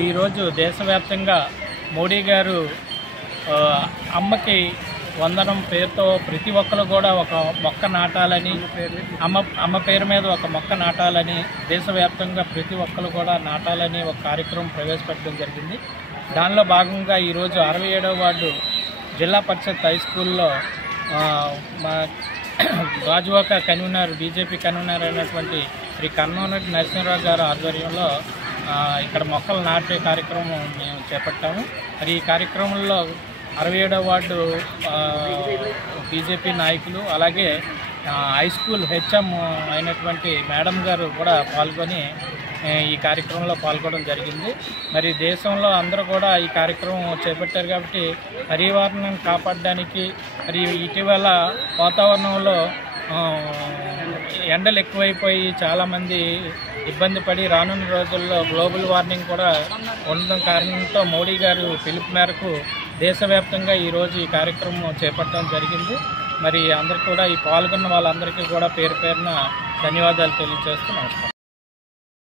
మరి ఈరోజు దేశవ్యాప్తంగా మోడీ గారు అమ్మకి వందనం పేరుతో ప్రతి ఒక్కరు కూడా ఒక మొక్క నాటాలని, అమ్మ పేరు మీద ఒక మొక్క నాటాలని, దేశవ్యాప్తంగా ప్రతి ఒక్కరు కూడా నాటాలని ఒక కార్యక్రమం ప్రవేశపెట్టడం జరిగింది. దానిలో భాగంగా ఈరోజు 67వ వార్డు జిల్లా పరిషత్ హై స్కూల్లో మా గాజువాక కన్వీనర్, బీజేపీ కన్వీనర్ అయినటువంటి శ్రీ కన్నోనటి నరసింహరావు గారు ఆధ్వర్యంలో ఇక్కడ మొక్కలు నాటే కార్యక్రమం మేము చేపట్టాము. మరి ఈ కార్యక్రమంలో 67వ వార్డు బీజేపీ నాయకులు, అలాగే హై స్కూల్ హెచ్ఎం అయినటువంటి మేడం గారు కూడా పాల్గొని ఈ కార్యక్రమంలో పాల్గొనడం జరిగింది. మరి దేశంలో అందరూ కూడా ఈ కార్యక్రమం చేపట్టారు కాబట్టి పర్యావరణాన్ని కాపాడడానికి, మరి ఇటీవల వాతావరణంలో ఎండలు ఎక్కువైపోయి చాలామంది ఇబ్బంది పడి రానున్న రోజుల్లో గ్లోబల్ వార్మింగ్ కూడా ఉండడం కారణంతో మోడీ గారు పిలుపు మేరకు దేశవ్యాప్తంగా ఈరోజు ఈ కార్యక్రమం చేపట్టడం జరిగింది. మరి అందరూ కూడా ఈ పాల్గొన్న వాళ్ళందరికీ కూడా పేరు పేరున ధన్యవాదాలు తెలియజేస్తూ నమస్కారం.